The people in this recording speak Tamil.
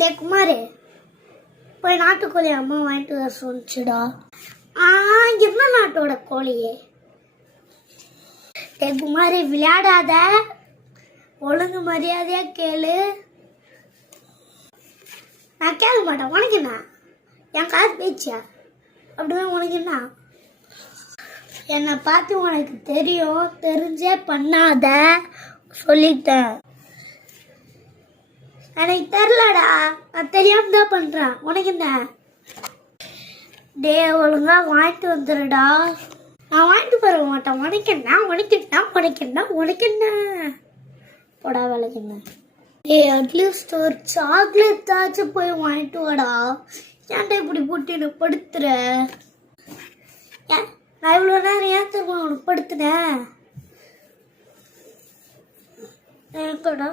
டே குமார், போய் நாட்டுக்கோழி அம்மா வாங்கிட்டு வர சொன்னிச்சுடா. என்ன நாட்டோட கோழியே? டே குமார், விளையாடாத, ஒழுங்கு மரியாதையா கேளு. நான் கேட்க மாட்டேன். உனக்கு என்ன? என் காசு பேச்சியா? அப்படிதான் உனக்கு என்ன? என்னை பார்த்து உனக்கு தெரியும், தெரிஞ்சே பண்ணாத சொல்லிட்டேன். எனக்கு தெரிலடா, நான் தெரியாம தான் பண்றேன். உனக்கு என்ன? டே ஒழுங்கா வாங்கிட்டு வந்துடுடா. நான் வாங்கிட்டு போற மாட்டேன். உனக்கு என்ன? உனக்கு என்ன? உனக்கு என்ன? உனக்கு என்ன? போடா வேலைக்கு என்ன? டே அட்லீஸ்ட் ஒரு சாக்லேட் ஆச்சும் போய் வாங்கிட்டு வாடா. ஏன்டா இப்படி போட்டு என்னை படுத்துற? ஏன் நான் இவ்வளோ நேரம் ஏன் தெரியுமா உனக்கு படுத்துனேன்? ஏன்டா